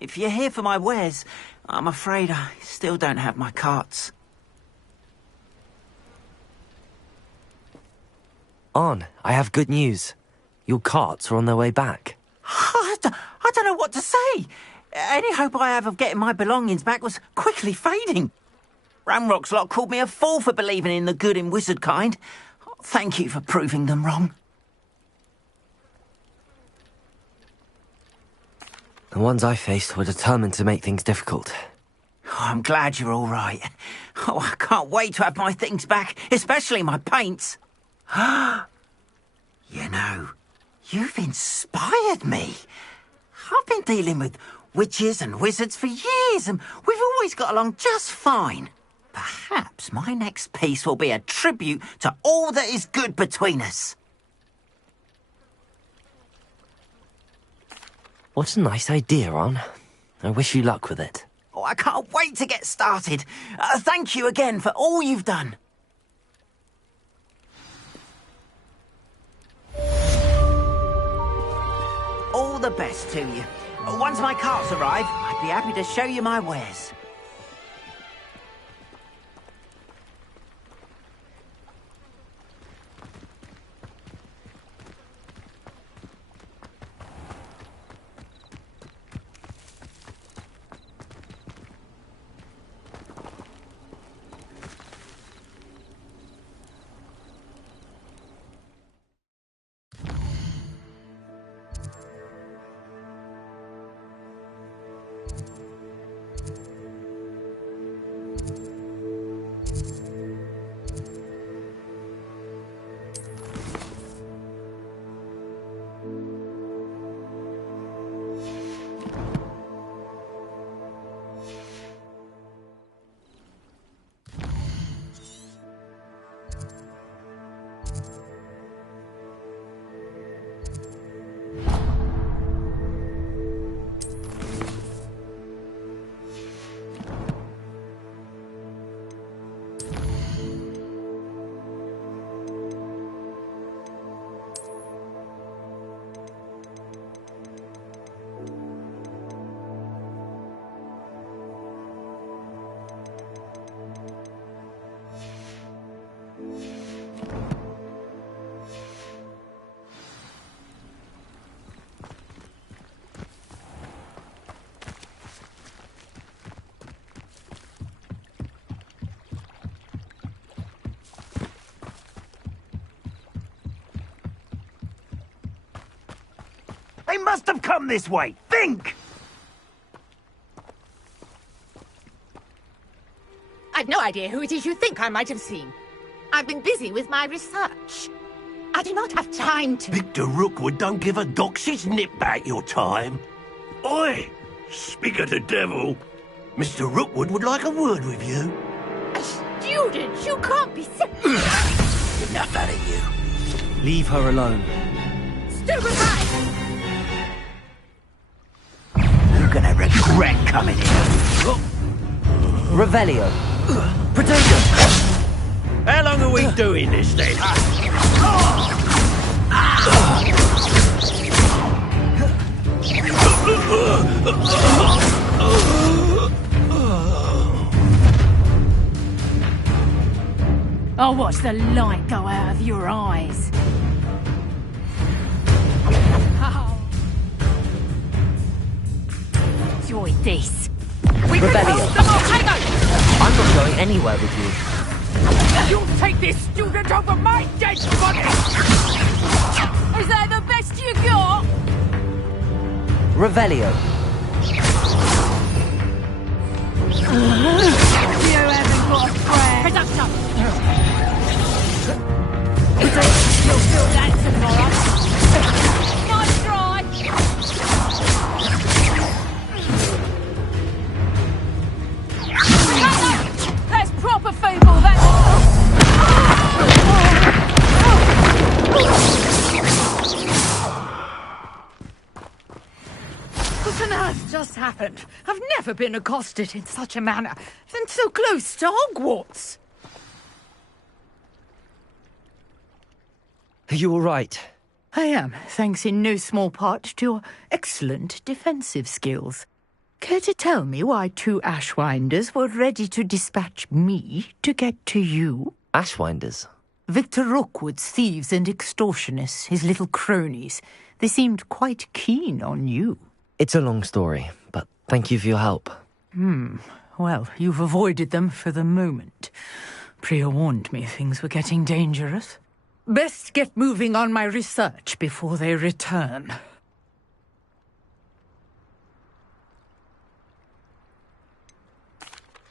If you're here for my wares, I'm afraid I still don't have my carts. Arn, I have good news. Your carts are on their way back. I don't know what to say. Any hope I have of getting my belongings back was quickly fading. Ramrock's lot called me a fool for believing in the good in wizard kind. Thank you for proving them wrong. The ones I faced were determined to make things difficult. Oh, I'm glad you're all right. Oh, I can't wait to have my things back, especially my paints. You know, you've inspired me. I've been dealing with witches and wizards for years, and we've always got along just fine. Perhaps my next piece will be a tribute to all that is good between us. What a nice idea, Arn. I wish you luck with it. Oh, I can't wait to get started. Thank you again for all you've done. All the best to you. Once my carts arrive, I'd be happy to show you my wares. They must have come this way. Think! I've no idea who it is you think I might have seen. I've been busy with my research. I do not have time to... Victor Rookwood don't give a doxy's nip back your time. Oi! Speak of the devil. Mr. Rookwood would like a word with you. A student? You can't be serious. Enough out of you. Leave her alone. Stupefy! You're gonna regret coming here. Revelio. Potato. How long are we doing this then? I'll watch the light go out of your eyes. Enjoy this. Revelio. I'm not going anywhere with you. You'll take this student over my dead body! Is that the best you got? Revelio. You haven't got a friend. Production! You'll feel that tomorrow. Nice try! That's proper feeble, What on earth just happened? I've never been accosted in such a manner, and so close to Hogwarts. Are you all right? I am, thanks in no small part to your excellent defensive skills. Care to tell me why 2 Ashwinders were ready to dispatch me to get to you? Ashwinders? Victor Rookwood's thieves and extortionists, his little cronies. They seemed quite keen on you. It's a long story, but thank you for your help. Well, you've avoided them for the moment. Priya warned me things were getting dangerous. Best get moving on my research before they return.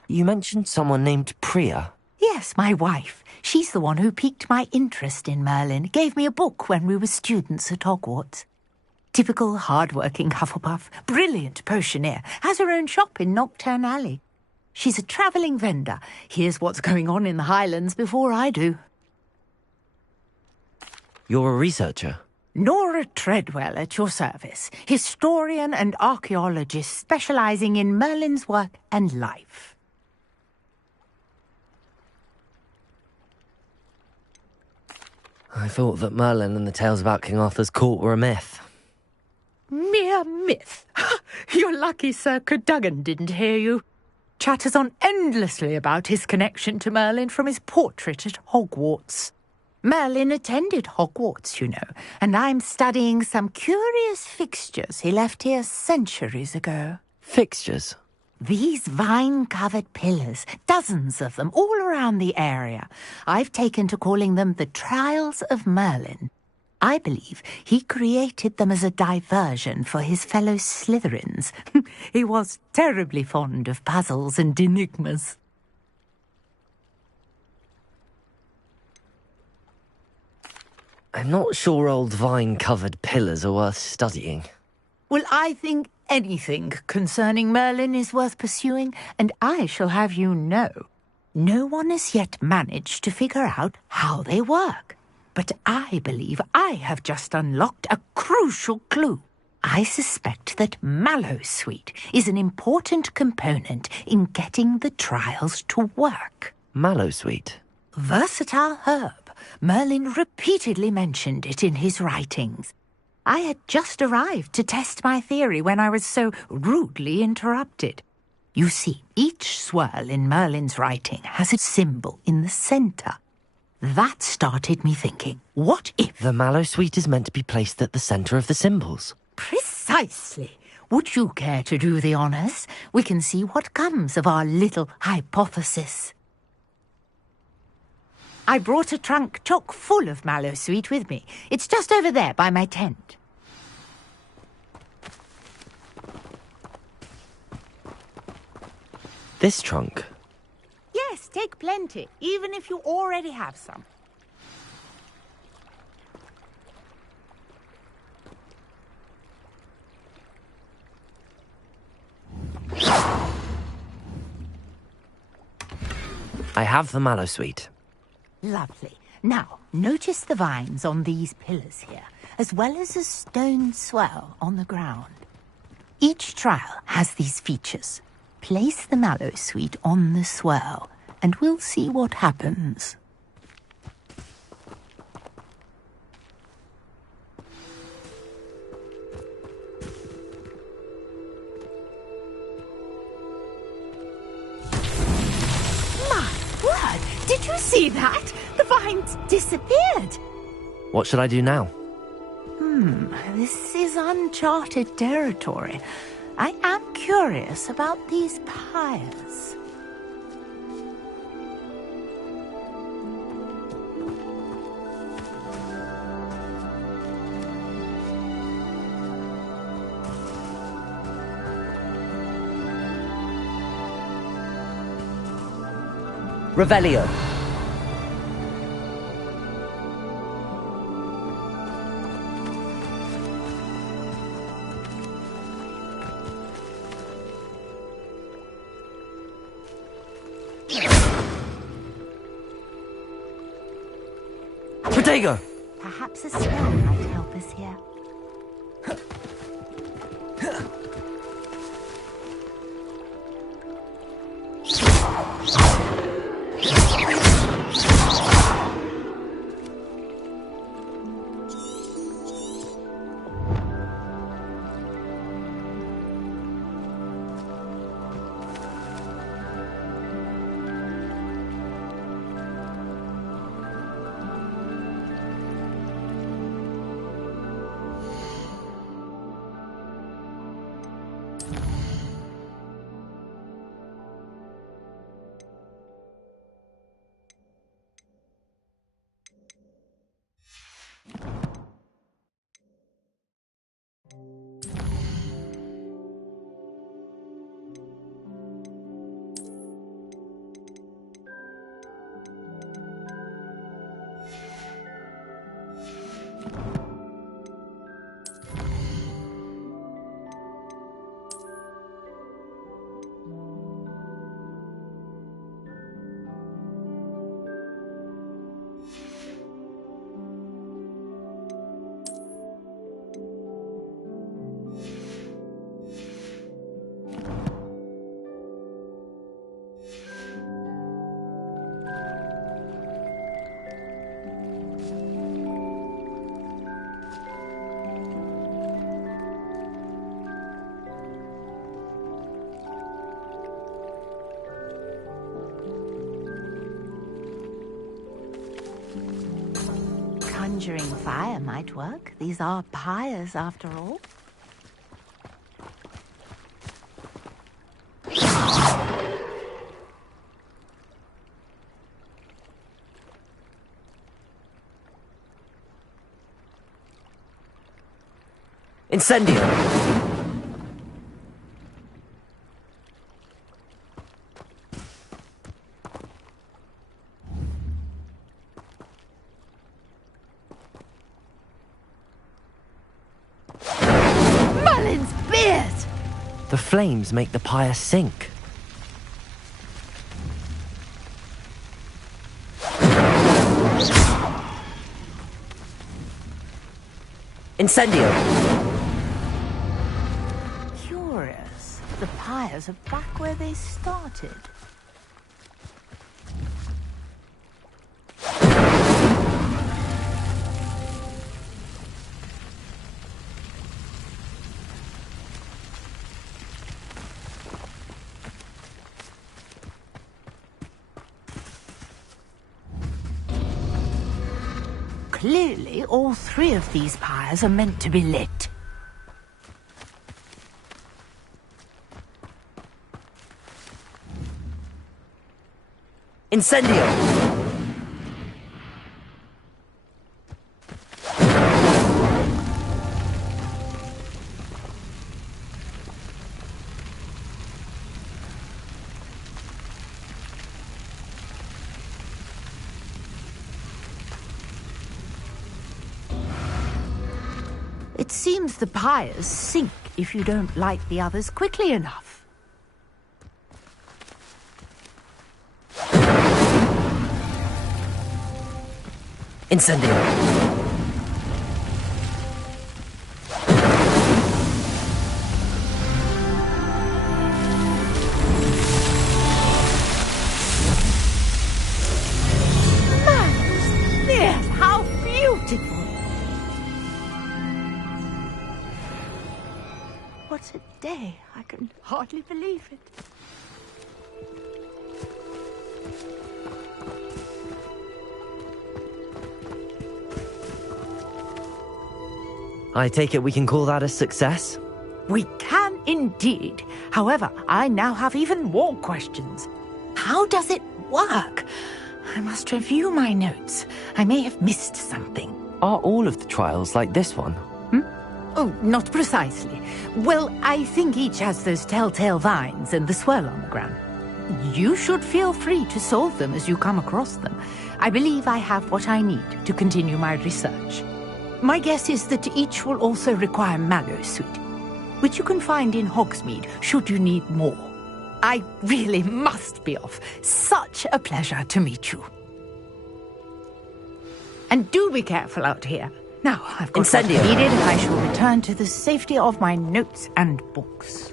You mentioned someone named Priya. Yes, my wife. She's the one who piqued my interest in Merlin. Gave me a book when we were students at Hogwarts. Typical hard-working Hufflepuff, brilliant potioneer, has her own shop in Nocturne Alley. She's a travelling vendor. Hears what's going on in the Highlands before I do. You're a researcher? Nora Treadwell at your service, historian and archaeologist specialising in Merlin's work and life. I thought that Merlin and the tales about King Arthur's court were a myth. Mere myth. You're lucky Sir Cadogan didn't hear you. Chatters on endlessly about his connection to Merlin from his portrait at Hogwarts. Merlin attended Hogwarts, you know, and I'm studying some curious fixtures he left here centuries ago. Fixtures? These vine-covered pillars, dozens of them, all around the area. I've taken to calling them the Trials of Merlin. I believe he created them as a diversion for his fellow Slytherins. He was terribly fond of puzzles and enigmas. I'm not sure old vine-covered pillars are worth studying. Well, I think anything concerning Merlin is worth pursuing, and I shall have you know, no one has yet managed to figure out how they work. But I believe I have just unlocked a crucial clue. I suspect that Mallowsweet is an important component in getting the trials to work. Mallowsweet? Versatile herb. Merlin repeatedly mentioned it in his writings. I had just arrived to test my theory when I was so rudely interrupted. You see, each swirl in Merlin's writing has a symbol in the centre. That started me thinking, what if... The Mallowsweet is meant to be placed at the centre of the symbols. Precisely. Would you care to do the honours? We can see what comes of our little hypothesis. I brought a trunk chock full of Mallowsweet with me. It's just over there by my tent. This trunk? Yes, take plenty, even if you already have some. I have the Mallowsweet. Lovely. Now, notice the vines on these pillars here, as well as a stone swell on the ground. Each trial has these features. Place the Mallowsweet on the swell, and we'll see what happens. My word! Did you see that? The vines disappeared. What should I do now? This is uncharted territory. I am curious about these pyres. Revelio. Protego! Perhaps a swell might help us here. Conjuring fire might work. These are pyres, after all. Incendio! Merlin's beard! The flames make the pyre sink. Incendio! Curious. The pyres are back where they started. Clearly, all three of these pyres are meant to be lit. Incendio! It seems the pyres sink if you don't light the others quickly enough. Incendio! Yes, how beautiful! What a day. I can hardly believe it. I take it we can call that a success? We can indeed. However, I now have even more questions. How does it work? I must review my notes. I may have missed something. Are all of the trials like this one? Oh, not precisely. Well, I think each has those telltale vines and the swirl on the ground. You should feel free to solve them as you come across them. I believe I have what I need to continue my research. My guess is that each will also require mallow sweet, which you can find in Hogsmeade should you need more. I really must be off. Such a pleasure to meet you. And do be careful out here. Now, I've got what Incendio. needed, and I shall return to the safety of my notes and books.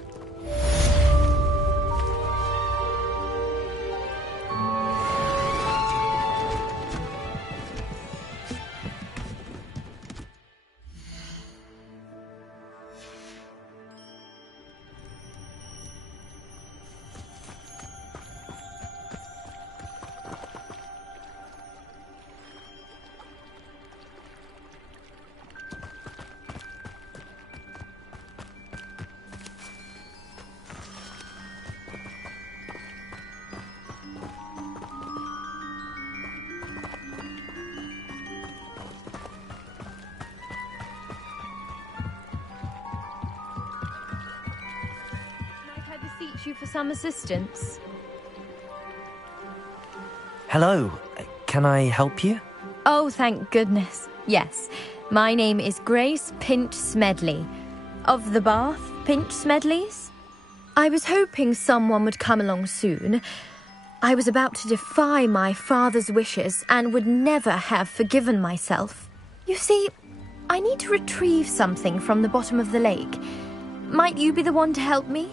You for some assistance? Hello, can I help you? Oh, thank goodness. Yes, My name is Grace Pinch Smedley, of the Bath Pinch Smedleys. I was hoping someone would come along soon. I was about to defy my father's wishes and would never have forgiven myself. You see, I need to retrieve something from the bottom of the lake. Might you be the one to help me?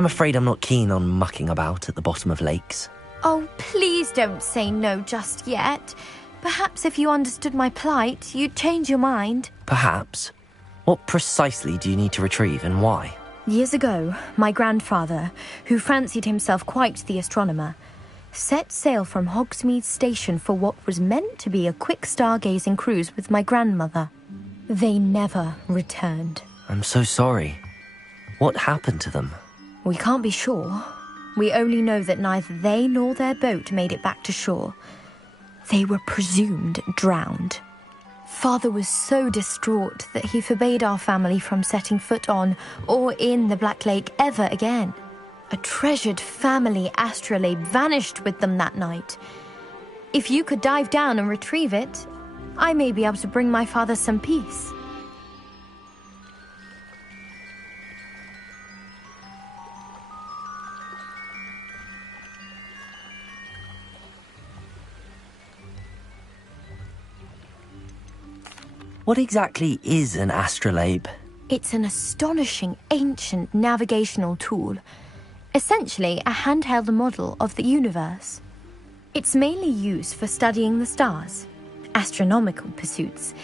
I'm afraid I'm not keen on mucking about at the bottom of lakes. Oh, please don't say no just yet. Perhaps if you understood my plight, you'd change your mind. Perhaps. What precisely do you need to retrieve and why? Years ago, my grandfather, who fancied himself quite the astronomer, set sail from Hogsmeade Station for what was meant to be a quick stargazing cruise with my grandmother. They never returned. I'm so sorry. What happened to them? We can't be sure. We only know that neither they nor their boat made it back to shore. They were presumed drowned. Father was so distraught that he forbade our family from setting foot on or in the Black Lake ever again. A treasured family astrolabe vanished with them that night. If you could dive down and retrieve it, I may be able to bring my father some peace. What exactly is an astrolabe? It's an astonishing ancient navigational tool. Essentially a handheld model of the universe. It's mainly used for studying the stars, astronomical pursuits,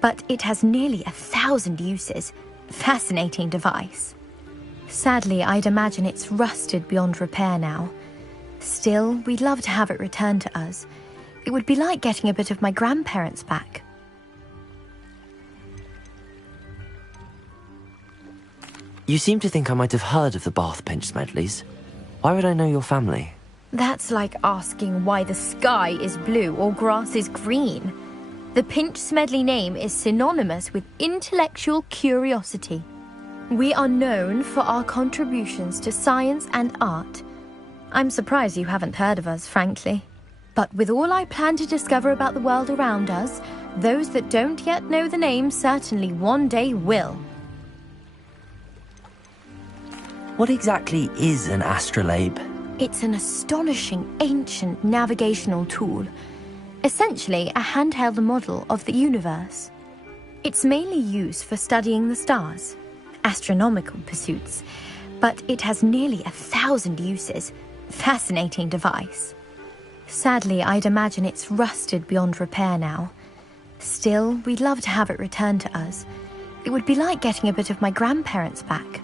but it has nearly 1,000 uses. Fascinating device. Sadly, I'd imagine it's rusted beyond repair now. Still, we'd love to have it returned to us. It would be like getting a bit of my grandparents back. You seem to think I might have heard of the Bath Pinch Smedleys. Why would I know your family? That's like asking why the sky is blue or grass is green. The Pinch Smedley name is synonymous with intellectual curiosity. We are known for our contributions to science and art. I'm surprised you haven't heard of us, frankly. But with all I plan to discover about the world around us, those that don't yet know the name certainly one day will. What exactly is an astrolabe? It's an astonishing ancient navigational tool. Essentially a handheld model of the universe. It's mainly used for studying the stars, astronomical pursuits, but it has nearly 1,000 uses. Fascinating device. Sadly, I'd imagine it's rusted beyond repair now. Still, we'd love to have it returned to us. It would be like getting a bit of my grandparents back.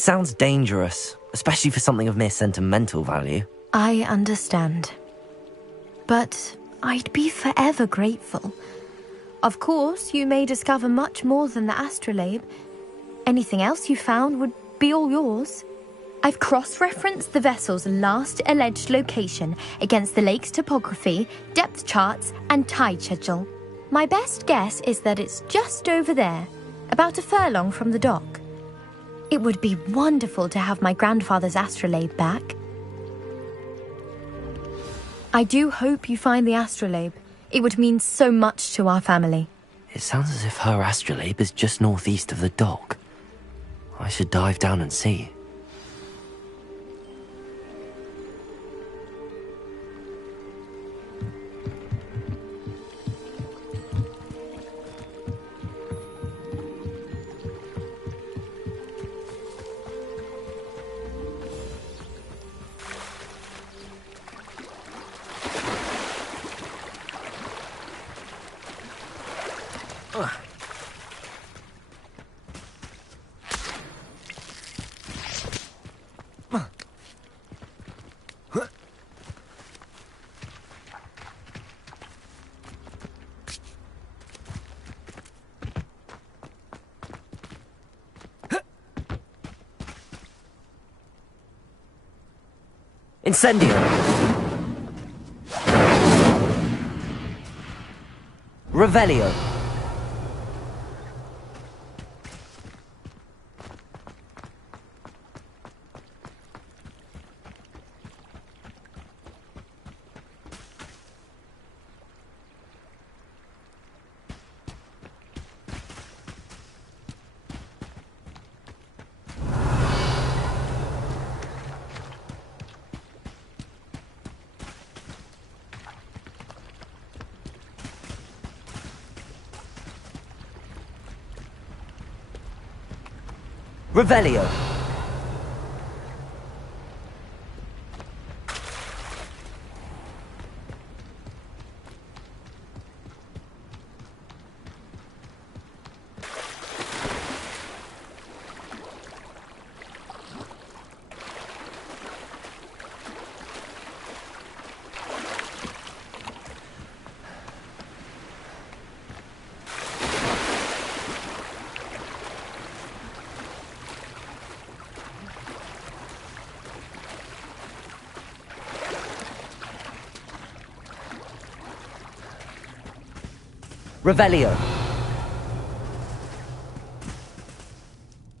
sounds dangerous, especially for something of mere sentimental value. I understand. But I'd be forever grateful. Of course, you may discover much more than the astrolabe. Anything else you found would be all yours. I've cross-referenced the vessel's last alleged location against the lake's topography, depth charts, and tide schedule. My best guess is that it's just over there, about a furlong from the dock. It would be wonderful to have my grandfather's astrolabe back. I do hope you find the astrolabe. It would mean so much to our family. It sounds as if her astrolabe is just northeast of the dock. I should dive down and see. Incendio! Revelio! Revelio! Revelio!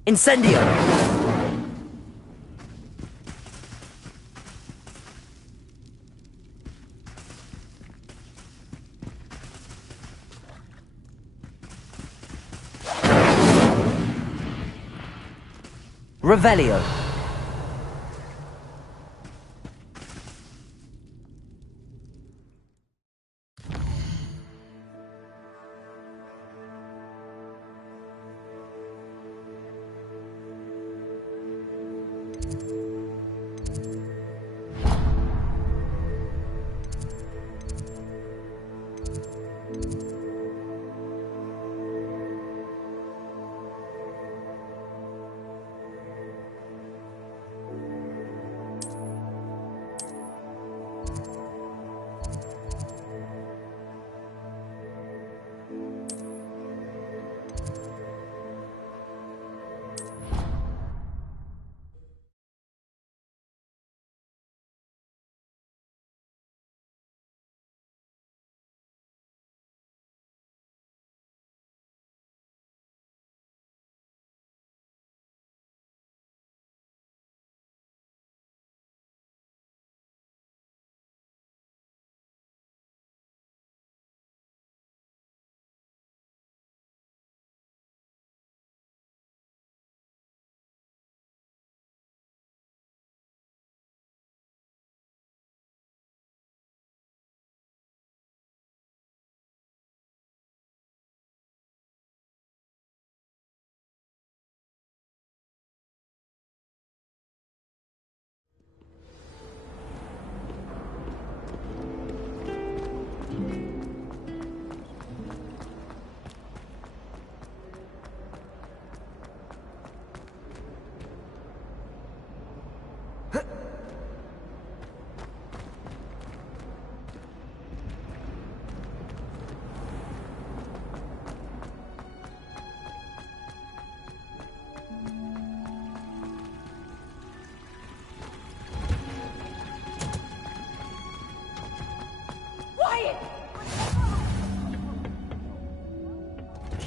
Incendio! Revelio!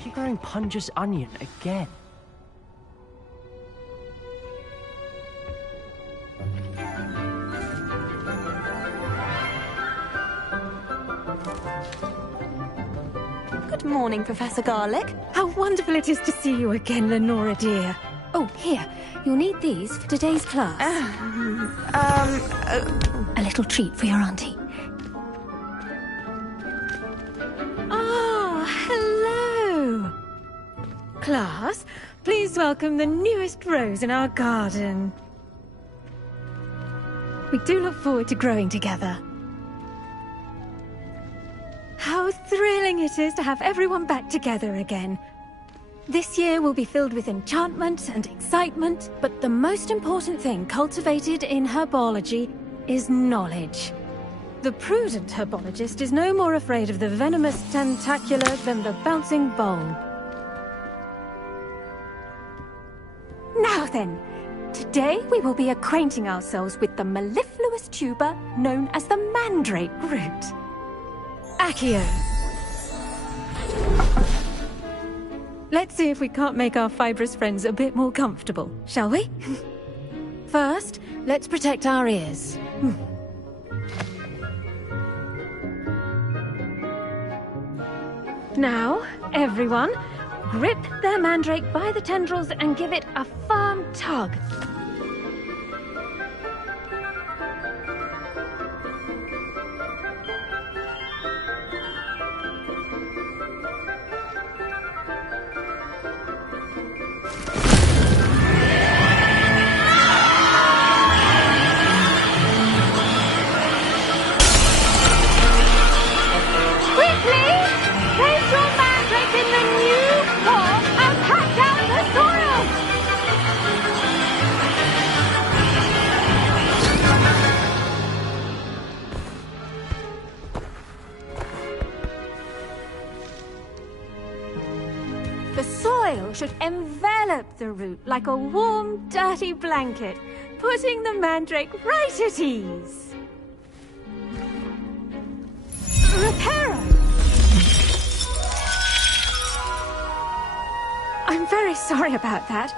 she growing Punja's onion again? Good morning, Professor Garlic. How wonderful it is to see you again, Lenora dear. Oh, here. You'll need these for today's class. A little treat for your auntie. Ah, hello. Class, please welcome the newest rose in our garden. We do look forward to growing together. How thrilling it is to have everyone back together again. This year will be filled with enchantment and excitement, but the most important thing cultivated in herbology is knowledge. The prudent herbologist is no more afraid of the venomous tentacula than the bouncing bulb. Now then, today we will be acquainting ourselves with the mellifluous tuber known as the mandrake root. Accio. Let's see if we can't make our fibrous friends a bit more comfortable, shall we? First, let's protect our ears. Now, everyone, grip their mandrake by the tendrils and give it a firm tug. Should envelop the root like a warm, dirty blanket, putting the mandrake right at ease. Reparo! I'm very sorry about that.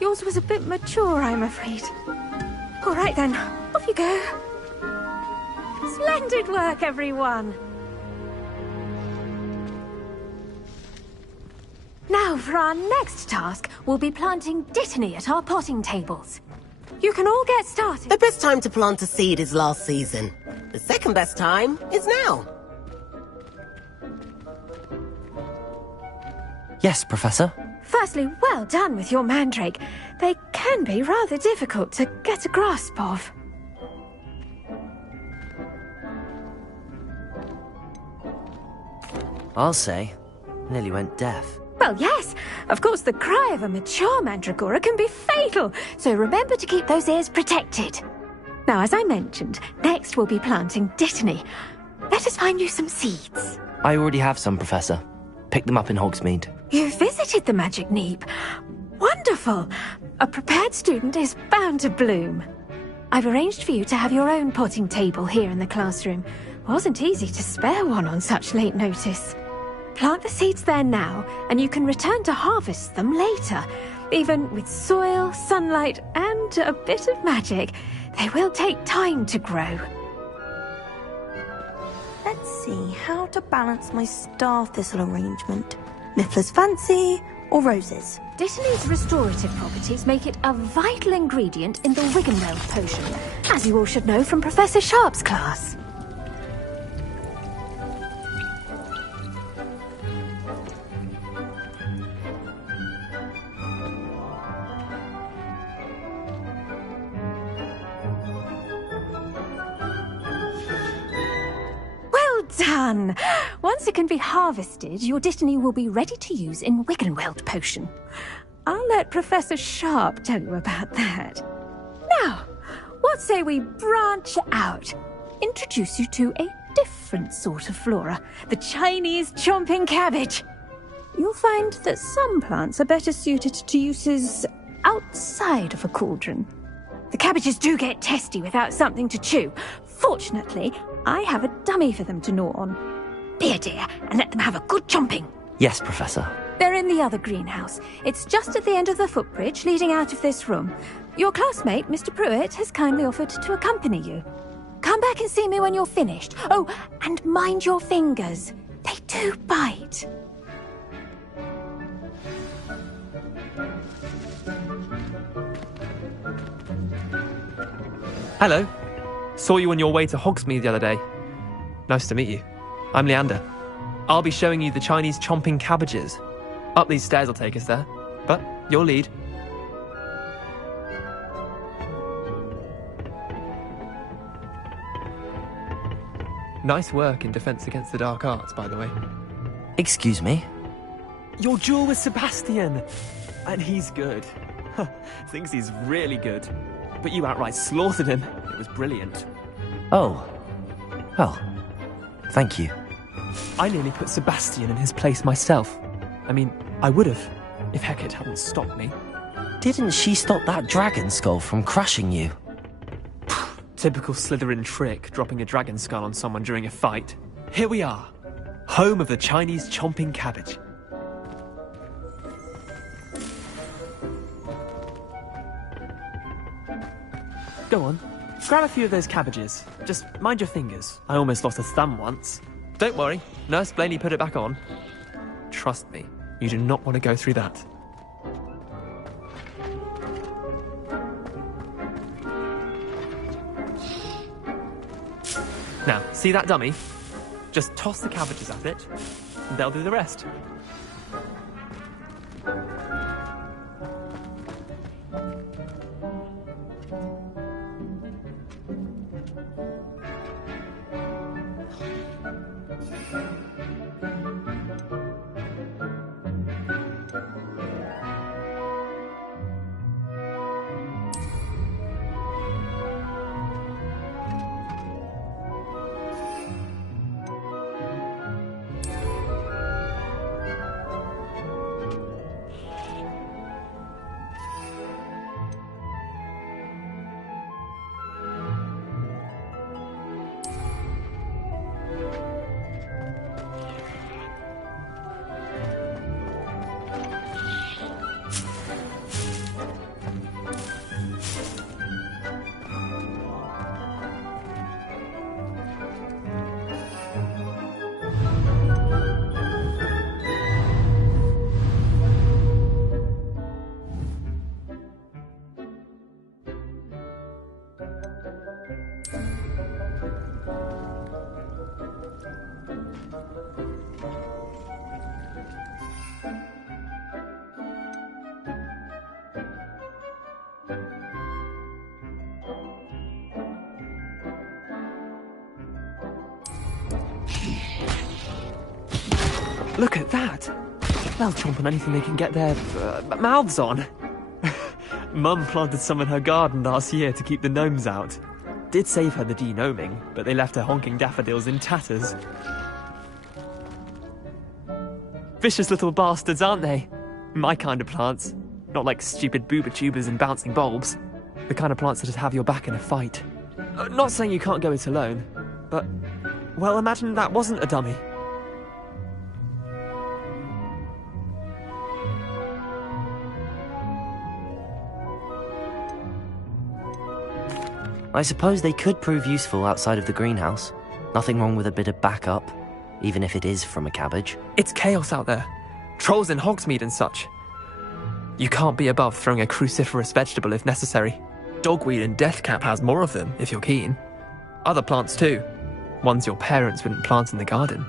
Yours was a bit mature, I'm afraid. All right then, off you go. Splendid work, everyone. Now, for our next task, we'll be planting dittany at our potting tables. You can all get started. The best time to plant a seed is last season. The second best time is now. Yes, Professor. Firstly, well done with your mandrake. They can be rather difficult to get a grasp of. I'll say, nearly went deaf. Well, yes. Of course, the cry of a mature mandragora can be fatal, so remember to keep those ears protected. Now, as I mentioned, next we'll be planting dittany. Let us find you some seeds. I already have some, Professor. Picked them up in Hogsmeade. You visited the Magic Neep. Wonderful. A prepared student is bound to bloom. I've arranged for you to have your own potting table here in the classroom. Wasn't easy to spare one on such late notice. Plant the seeds there now, and you can return to harvest them later. Even with soil, sunlight, and a bit of magic, they will take time to grow. Let's see how to balance my star thistle arrangement. Miffler's Fancy or roses? Dittany's restorative properties make it a vital ingredient in the Wiggenweld potion, as you all should know from Professor Sharp's class. Done! Once it can be harvested, your dittany will be ready to use in Wiggenweld potion. I'll let Professor Sharp tell you about that. Now, what say we branch out? Introduce you to a different sort of flora, the Chinese chomping cabbage. You'll find that some plants are better suited to uses outside of a cauldron. The cabbages do get testy without something to chew. Fortunately, I have a dummy for them to gnaw on. Be a dear and let them have a good chomping. Yes, Professor. They're in the other greenhouse. It's just at the end of the footbridge leading out of this room. Your classmate, Mr. Pruitt, has kindly offered to accompany you. Come back and see me when you're finished. Oh, and mind your fingers. They do bite. Hello. Saw you on your way to Hogsmeade the other day. Nice to meet you. I'm Leander. I'll be showing you the Chinese chomping cabbages. Up these stairs will take us there, but you'll lead. Nice work in Defense Against the Dark Arts, by the way. Excuse me? Your duel with Sebastian! And he's good. Thinks he's really good. But you outright slaughtered him. It was brilliant. Oh. Well, thank you. I nearly put Sebastian in his place myself. I mean, I would have, if Hecate hadn't stopped me. Didn't she stop that dragon skull from crushing you? Typical Slytherin trick, dropping a dragon skull on someone during a fight. Here we are, home of the Chinese chomping cabbage. Go on, grab a few of those cabbages. Just mind your fingers. I almost lost a thumb once. Don't worry, Nurse Blaney put it back on. Trust me, you do not want to go through that. Now, see that dummy? Just toss the cabbages at it, and they'll do the rest. Look at that! They'll chomp on anything they can get their mouths on. Mum planted some in her garden last year to keep the gnomes out. Did save her the de-gnoming, but they left her honking daffodils in tatters. Vicious little bastards, aren't they? My kind of plants. Not like stupid booba tubers and bouncing bulbs. The kind of plants that just have your back in a fight. Not saying you can't go it alone, but, well, imagine that wasn't a dummy. I suppose they could prove useful outside of the greenhouse. Nothing wrong with a bit of backup, even if it is from a cabbage. It's chaos out there. Trolls in Hogsmeade and such. You can't be above throwing a cruciferous vegetable if necessary. Dogweed and deathcap has more of them, if you're keen. Other plants too. Ones your parents wouldn't plant in the garden.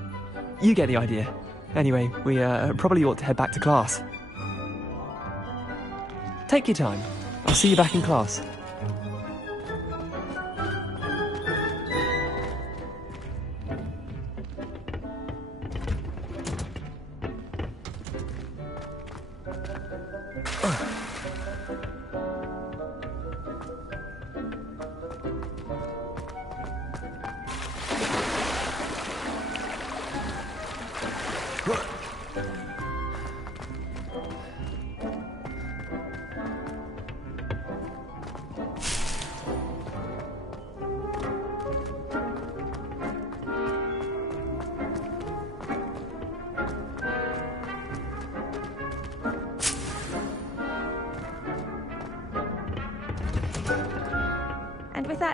You get the idea. Anyway, we probably ought to head back to class. Take your time. I'll see you back in class.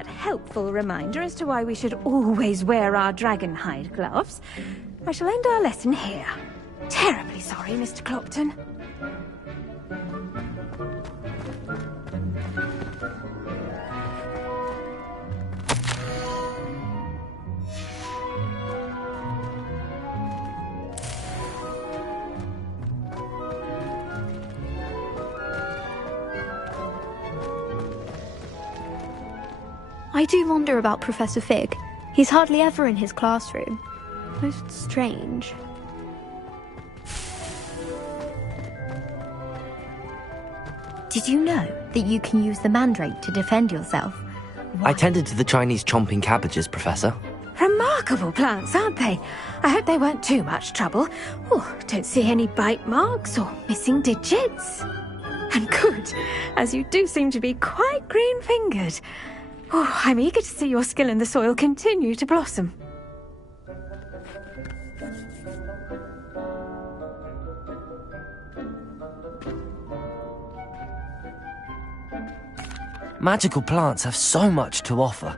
that helpful reminder as to why we should always wear our dragonhide gloves, I shall end our lesson here. Terribly sorry, Mr. Clopton. I do wonder about Professor Fig. He's hardly ever in his classroom. Most strange. Did you know that you can use the mandrake to defend yourself? I tended to the Chinese chomping cabbages, Professor. Remarkable plants, aren't they? I hope they weren't too much trouble. Oh, don't see any bite marks or missing digits. And good, as you do seem to be quite green-fingered. Oh, I'm eager to see your skill in the soil continue to blossom. Magical plants have so much to offer.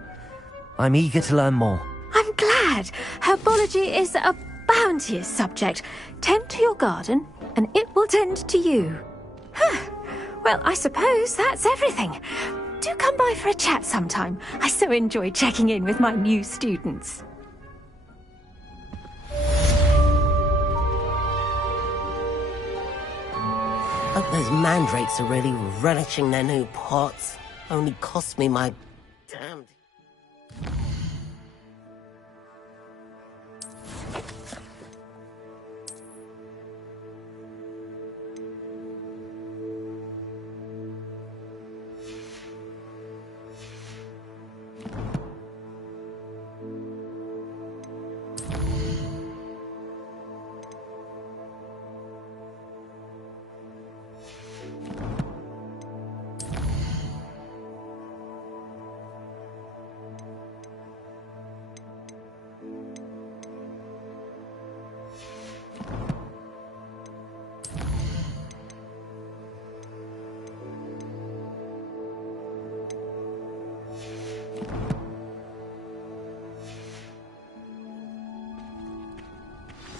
I'm eager to learn more. I'm glad. Herbology is a bounteous subject. Tend to your garden, and it will tend to you. Well, I suppose that's everything. Do come by for a chat sometime. I so enjoy checking in with my new students. Hope those mandrakes are really relishing their new pots. Only cost me my damned...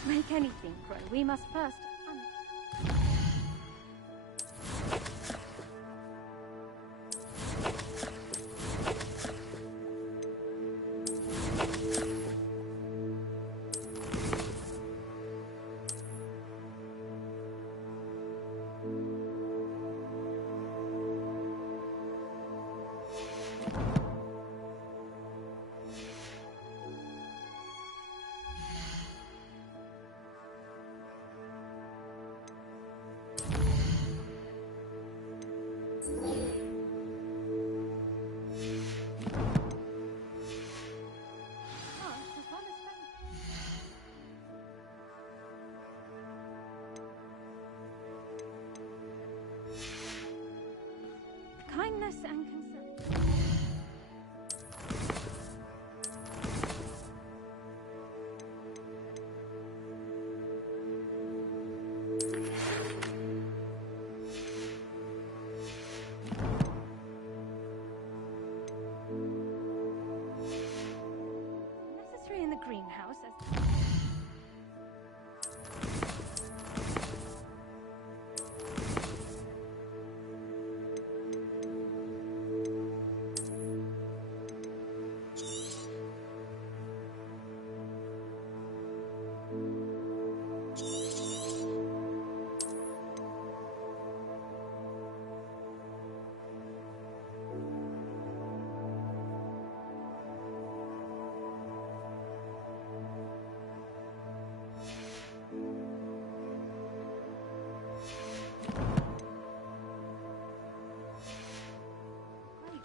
To make anything grow, we must first... Kindness and concern. Necessary in the greenhouse as...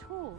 Hall.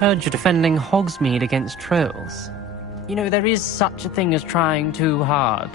Heard you're defending Hogsmeade against trolls. You know, there is such a thing as trying too hard.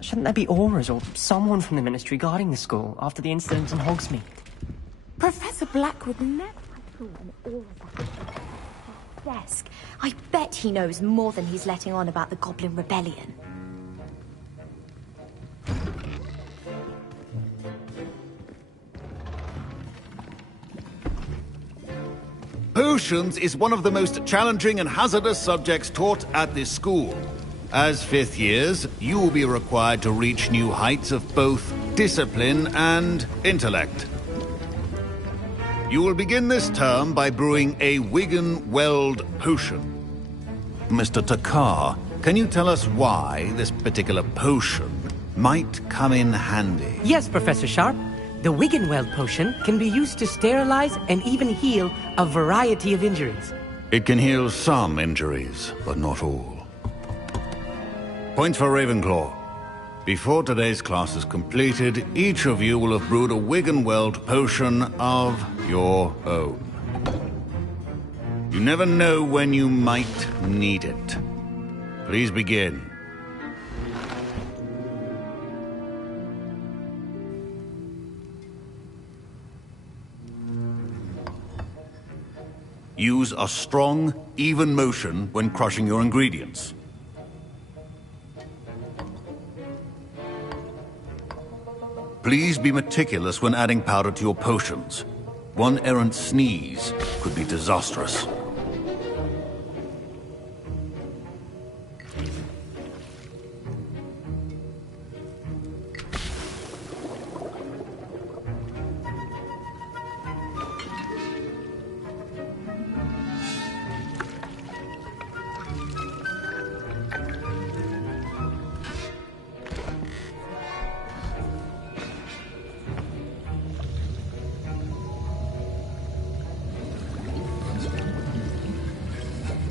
Shouldn't there be auras or someone from the Ministry guarding the school after the incident in Hogsmeade? Professor Black would never have an aura at his desk. I bet he knows more than he's letting on about the Goblin Rebellion. Potions is one of the most challenging and hazardous subjects taught at this school. As fifth years, you will be required to reach new heights of both discipline and intellect. You will begin this term by brewing a Wiggenweld potion. Mr. Takar, can you tell us why this particular potion might come in handy? Yes, Professor Sharp. The Wiggenweld potion can be used to sterilize and even heal a variety of injuries. It can heal some injuries, but not all. Points for Ravenclaw. Before today's class is completed, each of you will have brewed a Wiggenweld potion of your own. You never know when you might need it. Please begin. Use a strong, even motion when crushing your ingredients. Please be meticulous when adding powder to your potions. One errant sneeze could be disastrous.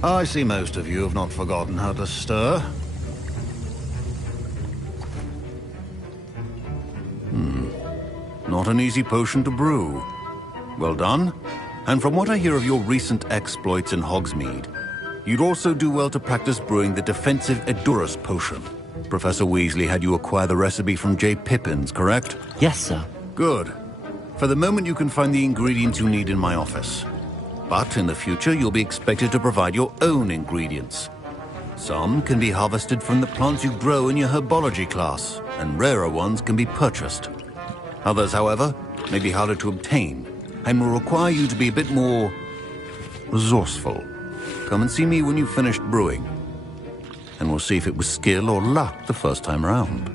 I see most of you have not forgotten how to stir. Not an easy potion to brew. Well done. And from what I hear of your recent exploits in Hogsmeade, you'd also do well to practice brewing the defensive Edurus potion. Professor Weasley had you acquire the recipe from J. Pippins, correct? Yes, sir. Good. For the moment, you can find the ingredients you need in my office. But in the future, you'll be expected to provide your own ingredients. Some can be harvested from the plants you grow in your herbology class, and rarer ones can be purchased. Others, however, may be harder to obtain, and will require you to be a bit more resourceful. Come and see me when you've finished brewing, and we'll see if it was skill or luck the first time around.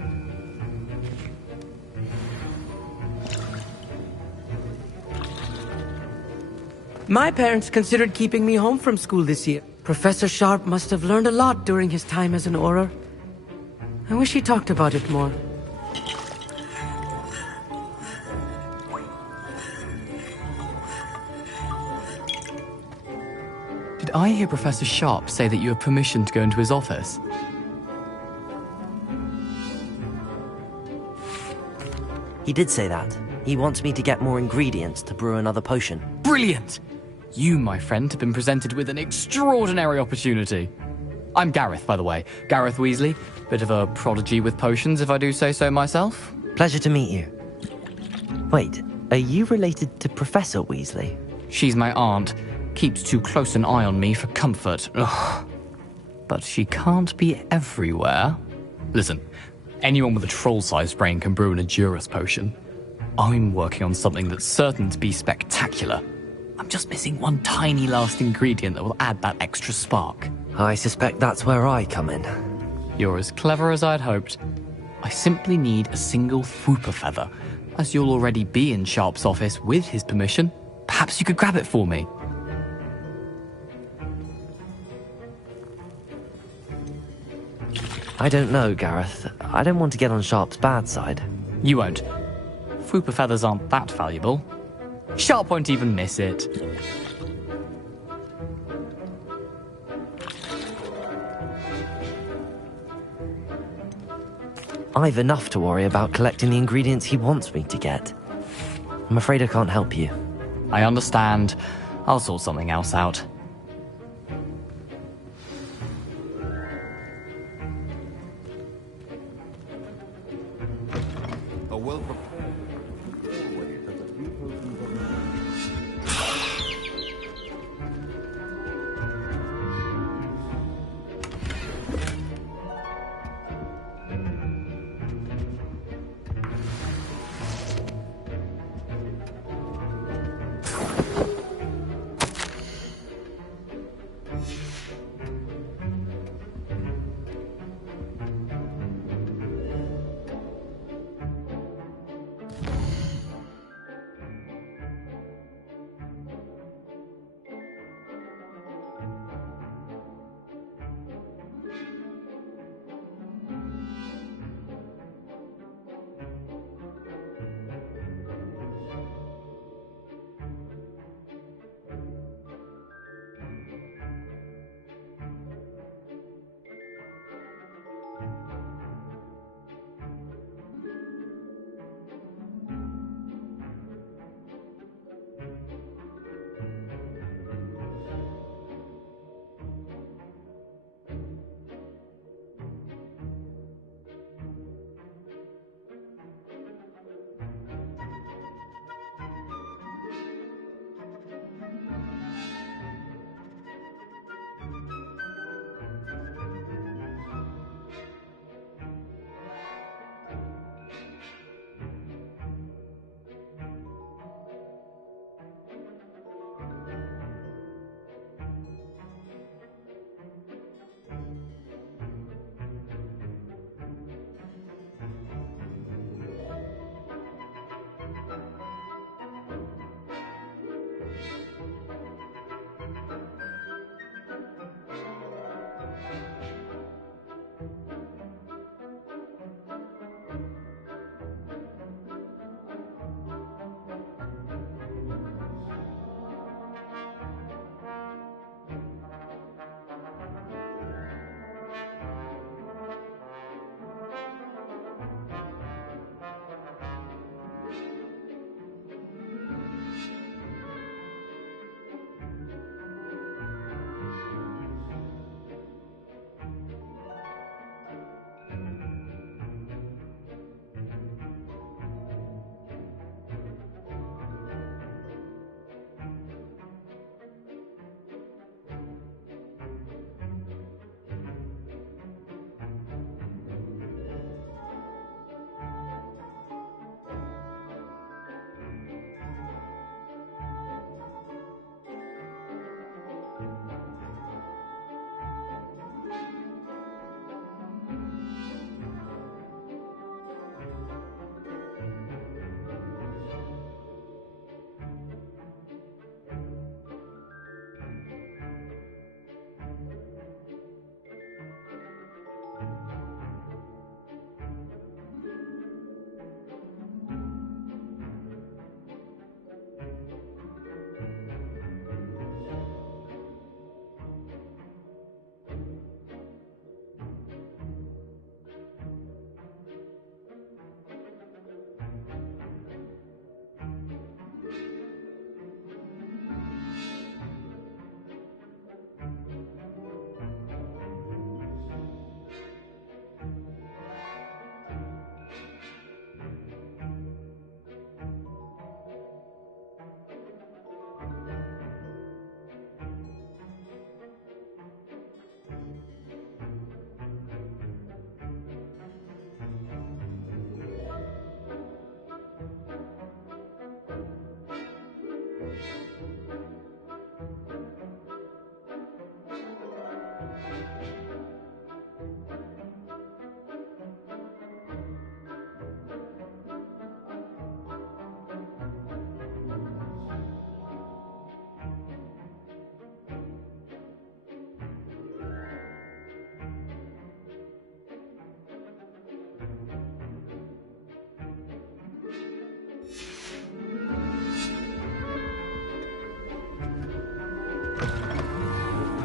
My parents considered keeping me home from school this year. Professor Sharp must have learned a lot during his time as an Auror. I wish he talked about it more. Did I hear Professor Sharp say that you have permission to go into his office? He did say that. He wants me to get more ingredients to brew another potion. Brilliant! You, my friend, have been presented with an extraordinary opportunity. I'm Gareth, by the way. Gareth Weasley. Bit of a prodigy with potions, if I do say so myself. Pleasure to meet you. Wait, are you related to Professor Weasley? She's my aunt. Keeps too close an eye on me for comfort. Ugh. But she can't be everywhere. Listen, anyone with a troll-sized brain can brew an Edurus potion. I'm working on something that's certain to be spectacular. I'm just missing one tiny last ingredient that will add that extra spark. I suspect that's where I come in. You're as clever as I'd hoped. I simply need a single Fwooper feather. As you'll already be in Sharp's office with his permission, perhaps you could grab it for me. I don't know, Gareth. I don't want to get on Sharp's bad side. You won't. Fwooper feathers aren't that valuable. Sharp won't even miss it. I've enough to worry about collecting the ingredients he wants me to get. I'm afraid I can't help you. I understand. I'll sort something else out.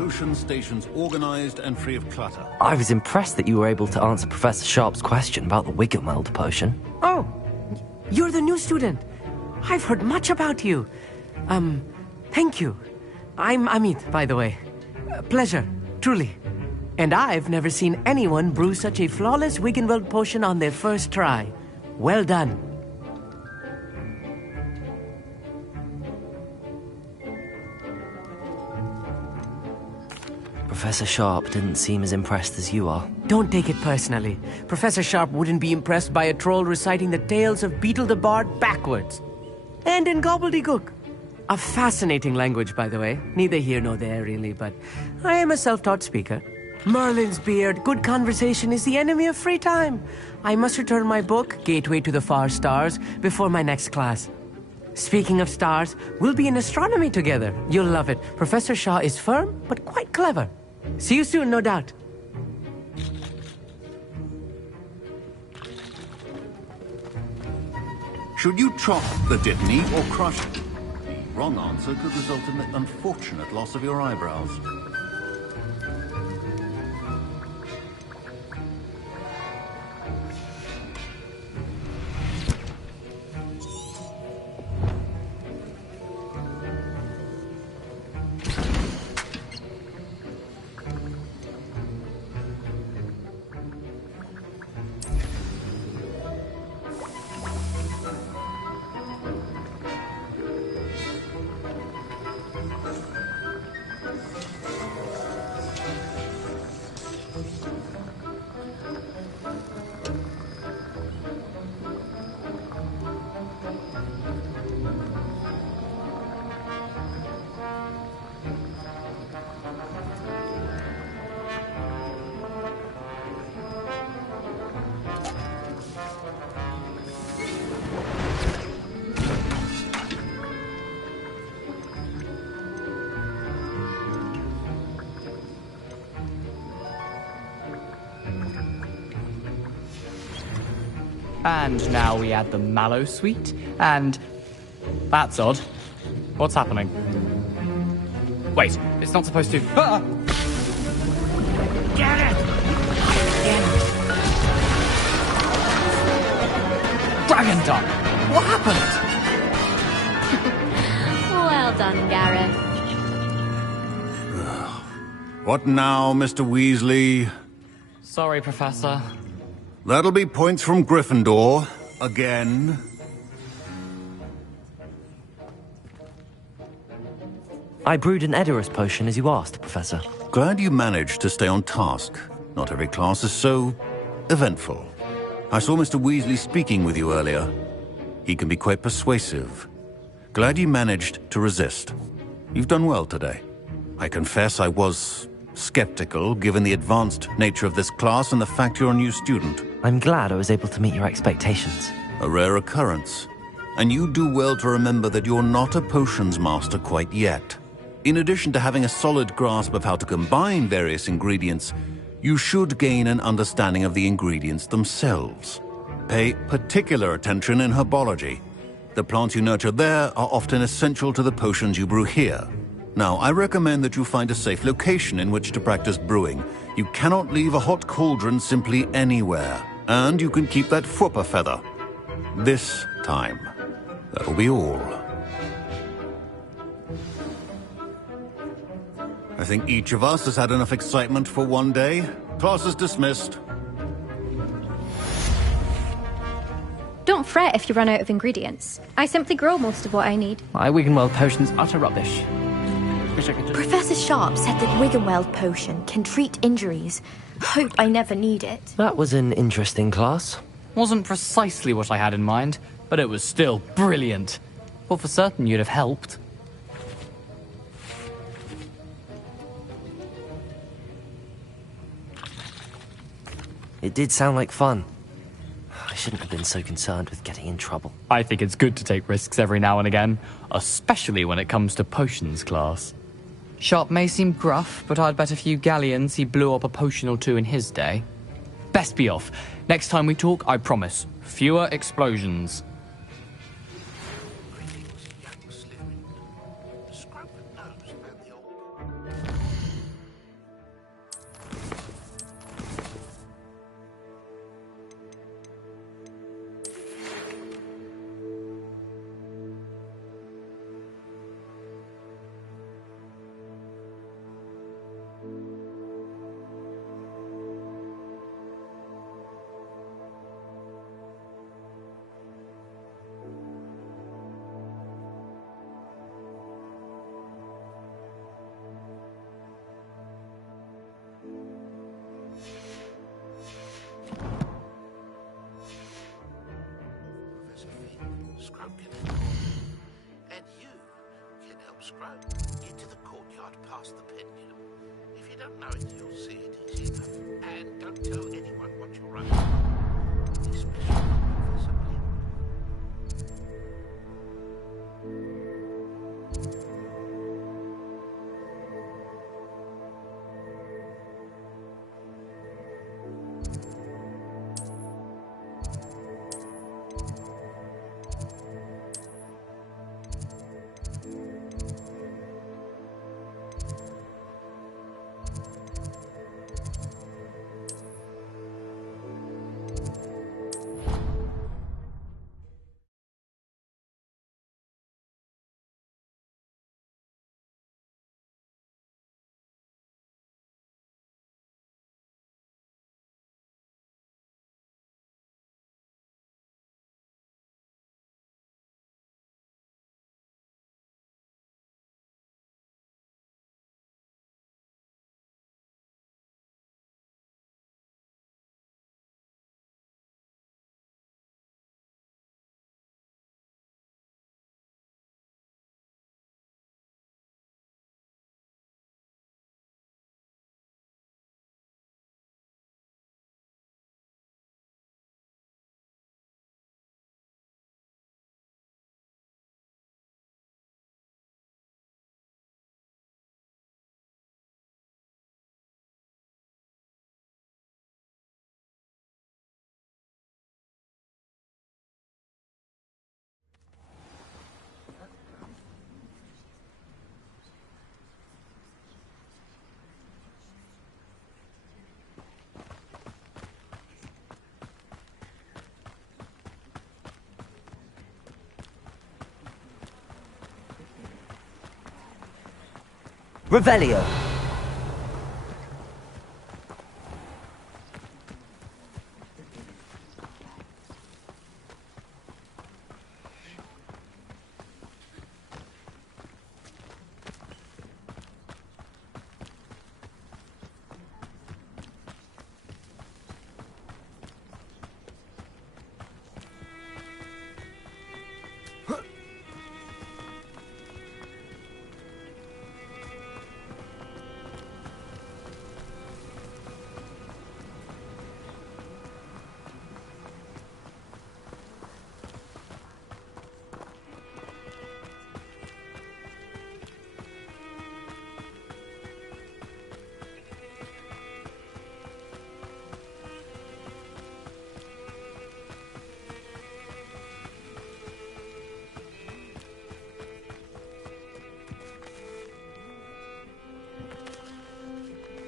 potion stations organized and free of clutter. I was impressed that you were able to answer Professor Sharp's question about the Wiggenweld potion. Oh, you're the new student. I've heard much about you. Thank you. I'm Amit, by the way. Pleasure, truly. And I've never seen anyone brew such a flawless Wiggenweld potion on their first try. Well done. Professor Sharp didn't seem as impressed as you are. Don't take it personally. Professor Sharp wouldn't be impressed by a troll reciting the tales of Beetle the Bard backwards. And in gobbledygook. A fascinating language, by the way. Neither here nor there, really, but I am a self-taught speaker. Merlin's beard, good conversation is the enemy of free time. I must return my book, Gateway to the Far Stars, before my next class. Speaking of stars, we'll be in astronomy together. You'll love it. Professor Shaw is firm, but quite clever. See you soon, no doubt. Should you chop the Dittany or crush it? The wrong answer could result in the unfortunate loss of your eyebrows. And now we add the mallow sweet, and... That's odd. What's happening? Wait, it's not supposed to... Ah! Get it! Dragon Duck! What happened? Well done, Gareth. What now, Mr. Weasley? Sorry, Professor. That'll be points from Gryffindor. Again. I brewed an Edorus potion as you asked, Professor. Glad you managed to stay on task. Not every class is so eventful. I saw Mr. Weasley speaking with you earlier. He can be quite persuasive. Glad you managed to resist. You've done well today. I confess I was skeptical, given the advanced nature of this class and the fact you're a new student. I'm glad I was able to meet your expectations. A rare occurrence. And you do well to remember that you're not a potions master quite yet. In addition to having a solid grasp of how to combine various ingredients, you should gain an understanding of the ingredients themselves. Pay particular attention in herbology. The plants you nurture there are often essential to the potions you brew here. Now, I recommend that you find a safe location in which to practice brewing. You cannot leave a hot cauldron simply anywhere. And you can keep that Fwooper feather. This time. That'll be all. I think each of us has had enough excitement for one day. Class is dismissed. Don't fret if you run out of ingredients. I simply grow most of what I need. My Wiggenweld potion's utter rubbish. Professor Sharp said that Wiggenweld potion can treat injuries. Hope I never need it. That was an interesting class. Wasn't precisely what I had in mind, but it was still brilliant. Thought for certain you'd have helped. It did sound like fun. I shouldn't have been so concerned with getting in trouble. I think it's good to take risks every now and again, especially when it comes to potions class. Sharp may seem gruff, but I'd bet a few galleons he blew up a potion or two in his day. Best be off. Next time we talk, I promise, fewer explosions. road, into the courtyard past the pendulum. If you don't know it, you'll see it easy enough. And don't tell anyone what you're up to. Especially Professor Lim. Revelio.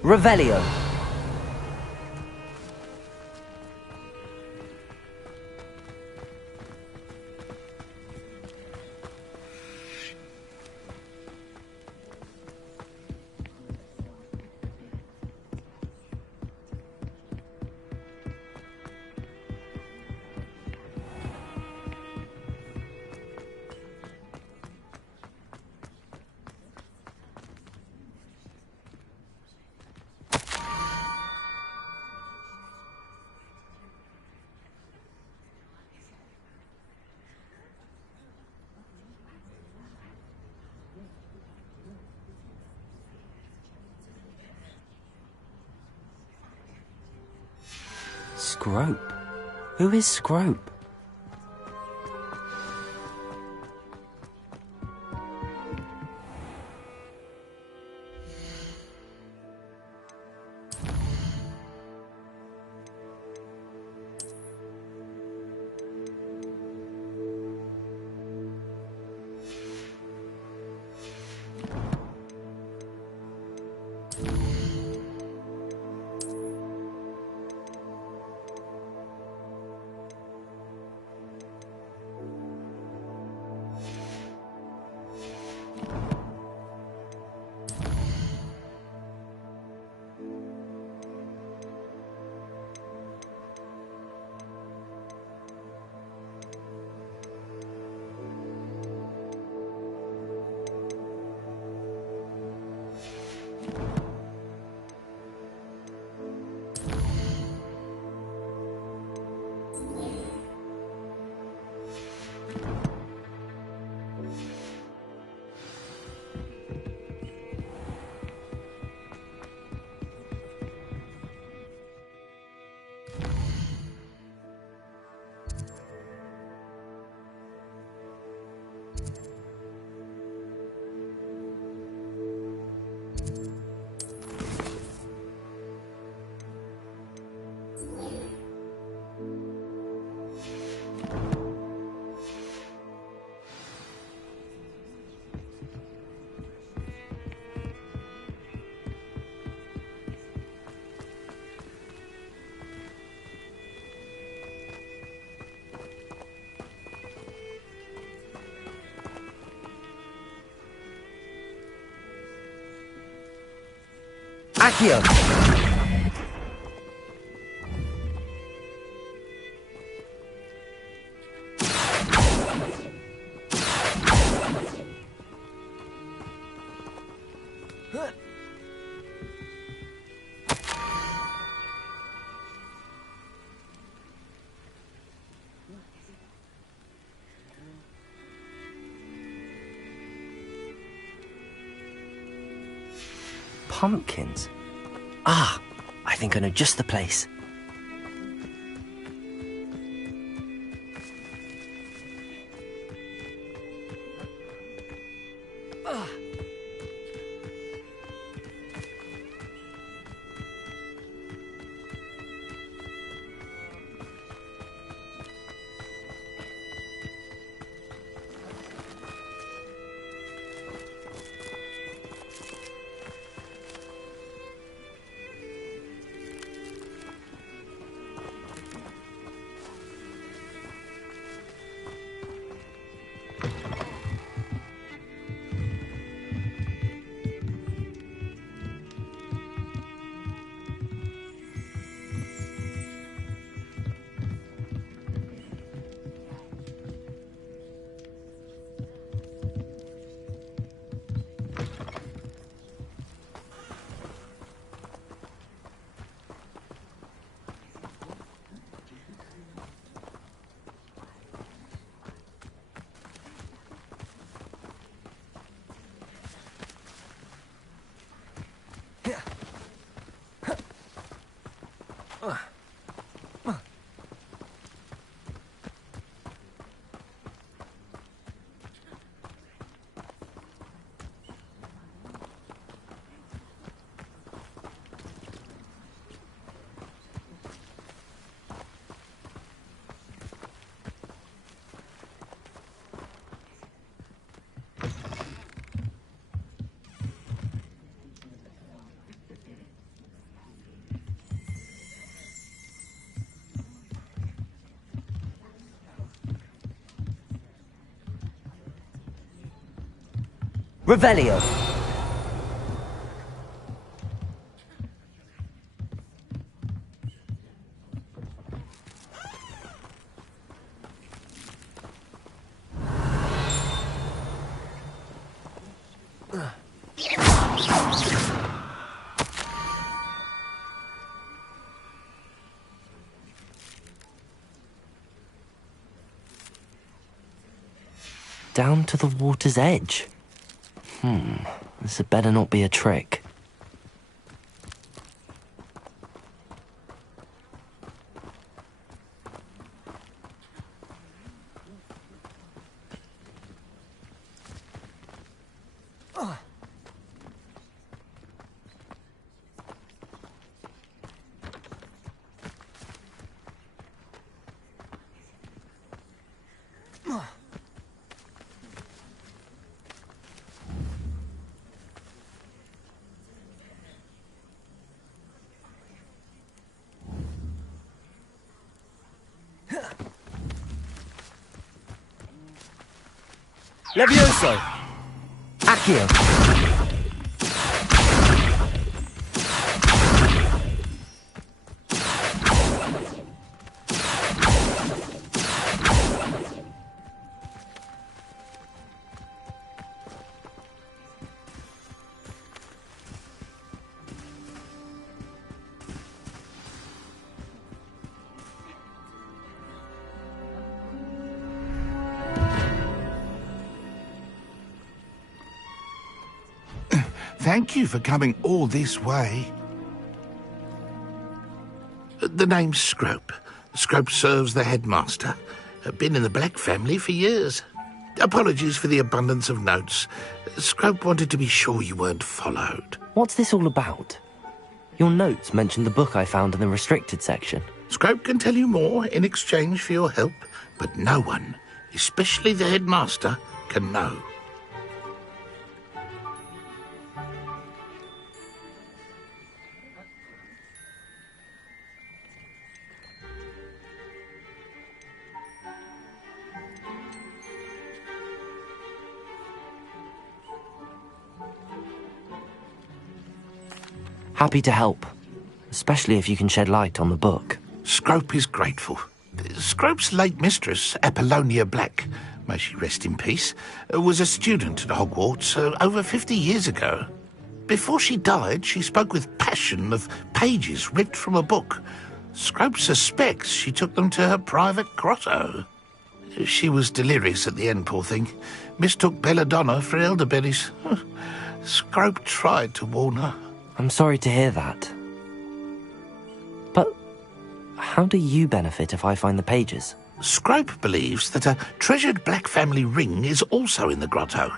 Revelio. Scrope? Who is Scrope? Accio! Pumpkins? Ah, I think I know just the place. Revelio. Down to the water's edge. This had better not be a trick. Levioso! Accio! Thank you for coming all this way. The name's Scrope. Scrope serves the headmaster. Been in the Black family for years. Apologies for the abundance of notes. Scrope wanted to be sure you weren't followed. What's this all about? Your notes mentioned the book I found in the restricted section. Scrope can tell you more in exchange for your help, but no one, especially the headmaster, can know. Happy to help, especially if you can shed light on the book. Scrope is grateful. Scrope's late mistress, Apollonia Black, may she rest in peace, was a student at Hogwarts over 50 years ago. Before she died, she spoke with passion of pages ripped from a book. Scrope suspects she took them to her private grotto. She was delirious at the end, poor thing. Mistook belladonna for elderberries. Scrope tried to warn her. I'm sorry to hear that. But how do you benefit if I find the pages? Scrope believes that a treasured black family ring is also in the grotto.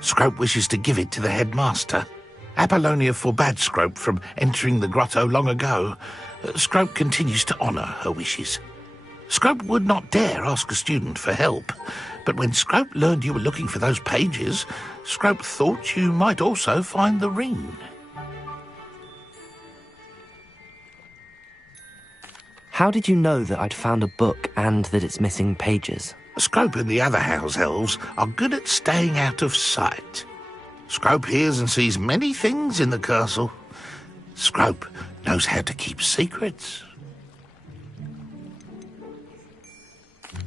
Scrope wishes to give it to the headmaster. Apollonia forbade Scrope from entering the grotto long ago. Scrope continues to honour her wishes. Scrope would not dare ask a student for help, but when Scrope learned you were looking for those pages, Scrope thought you might also find the ring. How did you know that I'd found a book and that it's missing pages? Scrope and the other house elves are good at staying out of sight. Scrope hears and sees many things in the castle. Scrope knows how to keep secrets.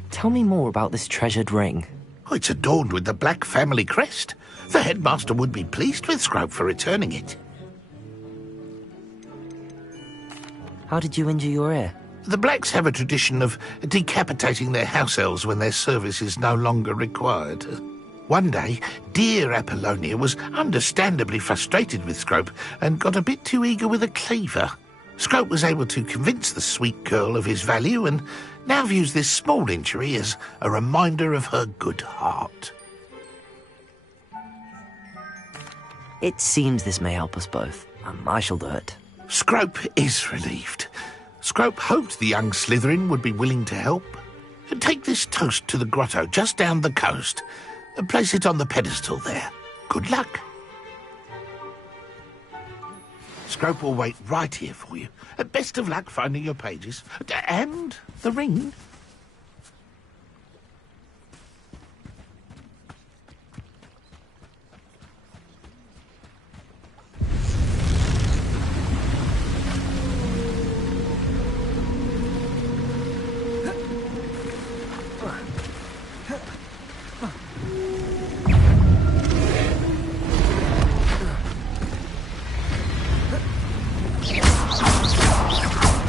Tell me more about this treasured ring. Oh, it's adorned with the black family crest. The headmaster would be pleased with Scrope for returning it. How did you injure your ear? The Blacks have a tradition of decapitating their house elves when their service is no longer required. One day, dear Apollonia was understandably frustrated with Scrope and got a bit too eager with a cleaver. Scrope was able to convince the sweet girl of his value and now views this small injury as a reminder of her good heart. It seems this may help us both. I shall do it. Scrope is relieved. Scrope hoped the young Slytherin would be willing to help. Take this toast to the grotto just down the coast and place it on the pedestal there. Good luck. Scrope will wait right here for you. Best of luck finding your pages. And the ring.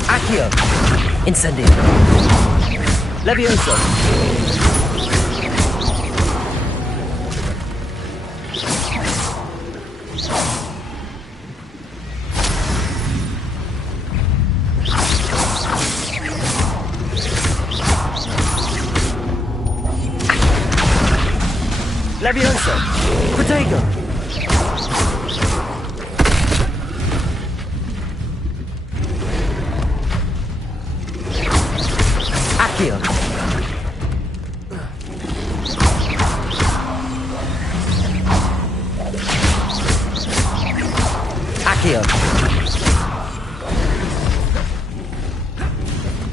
Accio! Incendio! Levioso! Levioso! Protego! Accio! Accio!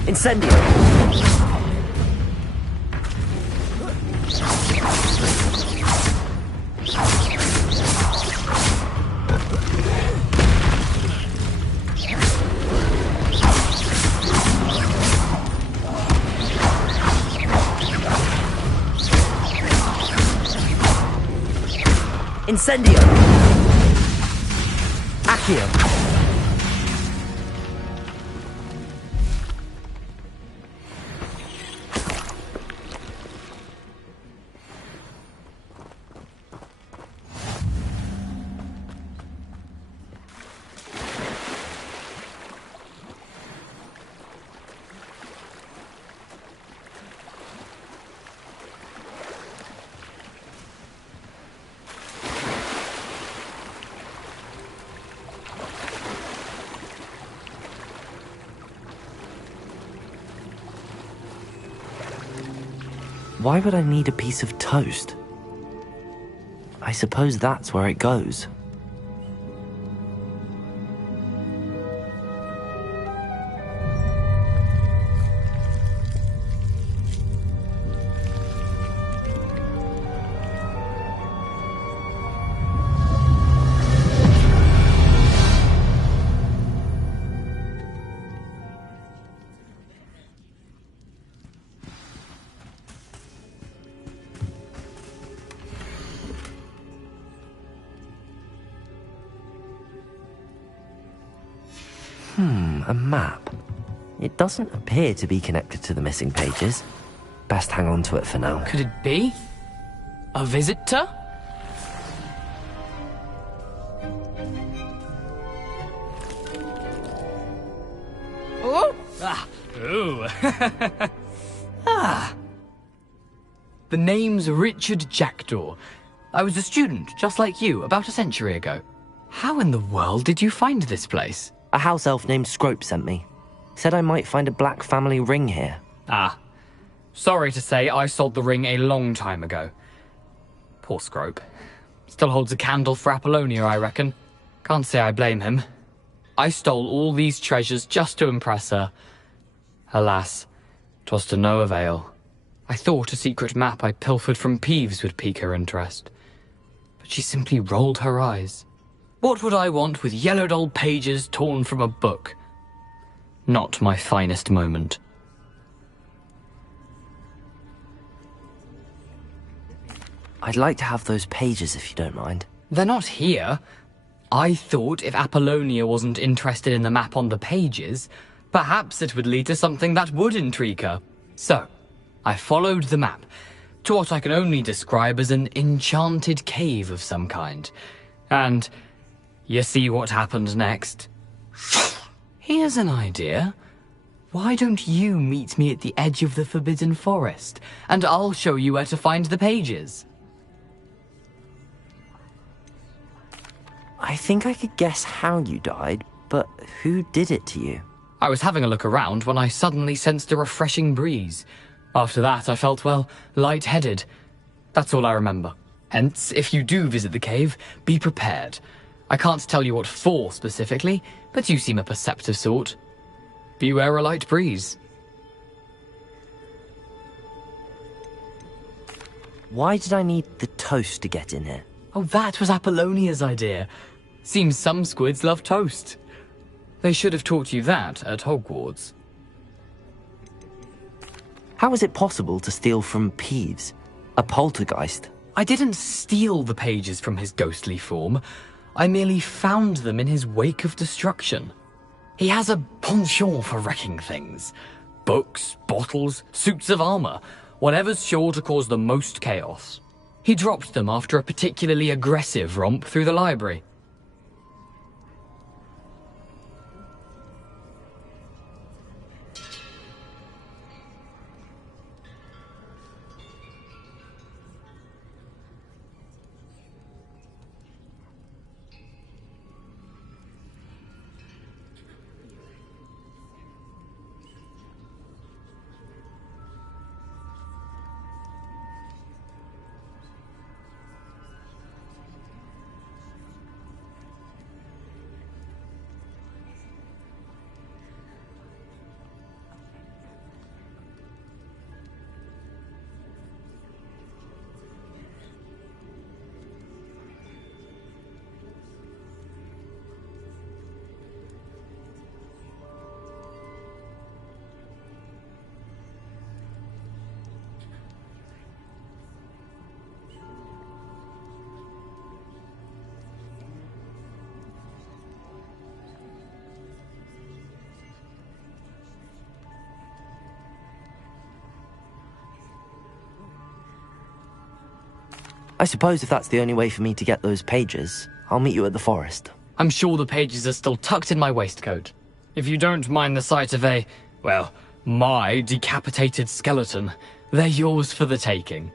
Incendio! Incendio! Accio! Why would I need a piece of toast? I suppose that's where it goes. A map. It doesn't appear to be connected to the missing pages. Best hang on to it for now. Could it be? A visitor? Oh! Ooh. The name's Richard Jackdaw. I was a student, just like you, about a century ago. How in the world did you find this place? A house elf named Scrope sent me. Said I might find a black family ring here. Ah. Sorry to say, I sold the ring a long time ago. Poor Scrope. Still holds a candle for Apollonia, I reckon. Can't say I blame him. I stole all these treasures just to impress her. Alas, 'twas to no avail. I thought a secret map I pilfered from Peeves would pique her interest. But she simply rolled her eyes. What would I want with yellowed old pages torn from a book? Not my finest moment. I'd like to have those pages if you don't mind. They're not here. I thought if Apollonia wasn't interested in the map on the pages, perhaps it would lead to something that would intrigue her. So, I followed the map to what I can only describe as an enchanted cave of some kind. And you see what happened next? Here's an idea. Why don't you meet me at the edge of the Forbidden Forest, and I'll show you where to find the pages? I think I could guess how you died, but who did it to you? I was having a look around when I suddenly sensed a refreshing breeze. After that, I felt, well, lightheaded. That's all I remember. Hence, if you do visit the cave, be prepared. I can't tell you what for specifically, but you seem a perceptive sort. Beware a light breeze. Why did I need the toast to get in here? Oh, that was Apollonia's idea. Seems some squids love toast. They should have taught you that at Hogwarts. How is it possible to steal from Peeves, a poltergeist? I didn't steal the pages from his ghostly form. I merely found them in his wake of destruction. He has a penchant for wrecking things. Books, bottles, suits of armor, whatever's sure to cause the most chaos. He dropped them after a particularly aggressive romp through the library. I suppose if that's the only way for me to get those pages, I'll meet you at the forest. I'm sure the pages are still tucked in my waistcoat. If you don't mind the sight of a, well, my decapitated skeleton, they're yours for the taking.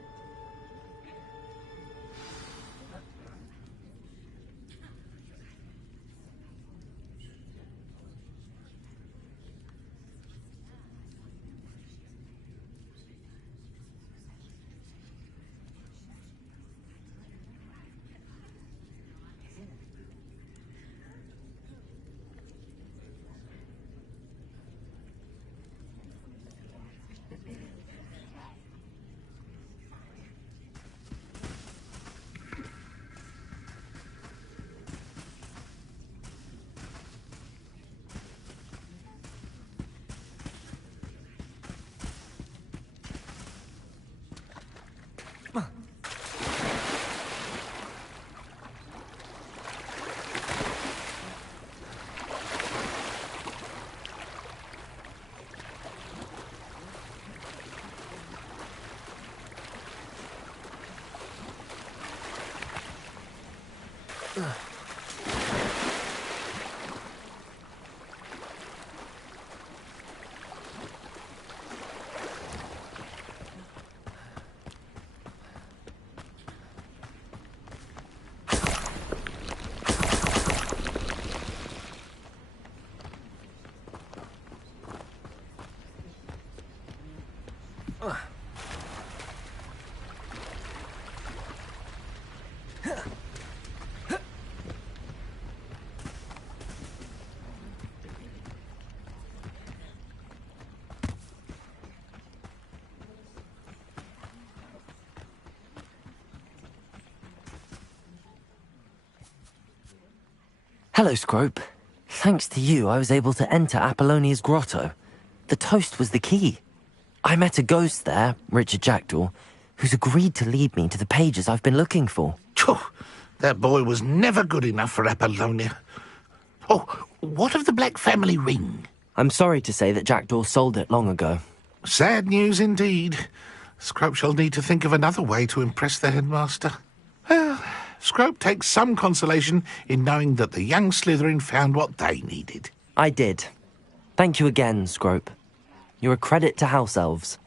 Hello, Scrope. Thanks to you, I was able to enter Apollonia's grotto. The toast was the key. I met a ghost there, Richard Jackdaw, who's agreed to lead me to the pages I've been looking for. Phew, that boy was never good enough for Apollonia. Oh, what of the Black family ring? I'm sorry to say that Jackdaw sold it long ago. Sad news indeed. Scrope shall need to think of another way to impress the headmaster. Well, Scrope takes some consolation in knowing that the young Slytherin found what they needed. I did. Thank you again, Scrope. You're a credit to House Elves.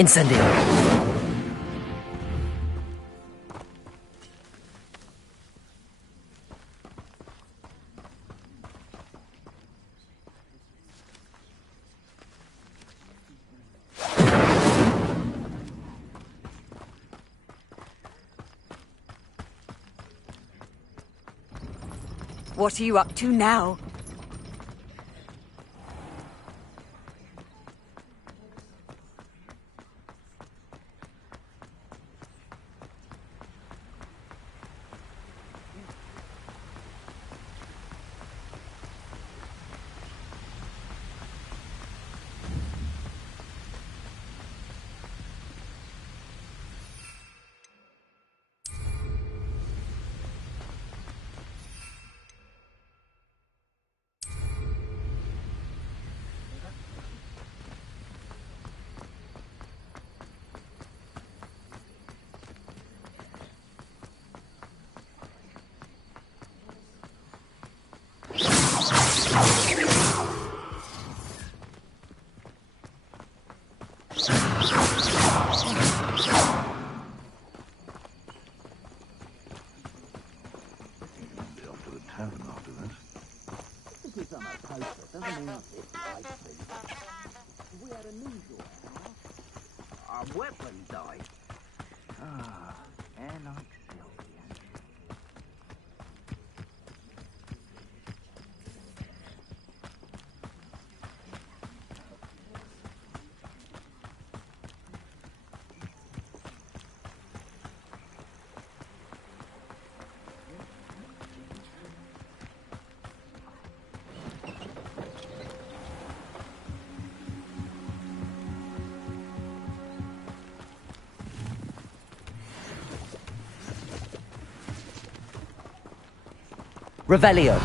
Incendio. What are you up to now? Our weapon died. And I Revelio.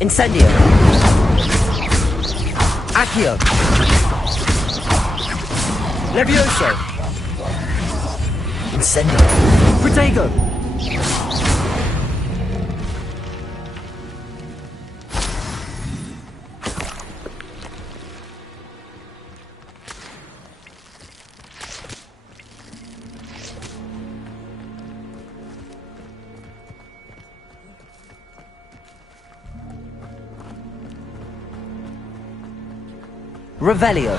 Incendio. Accio. Levioso. Incendio. Protego. Revelio.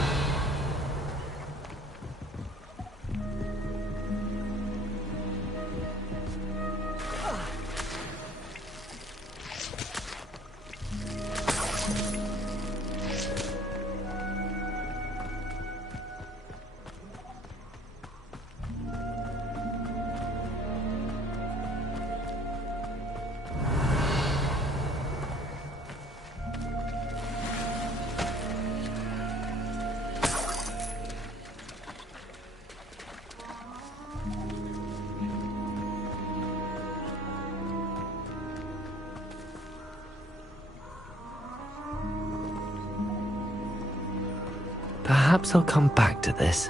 Perhaps I'll come back to this.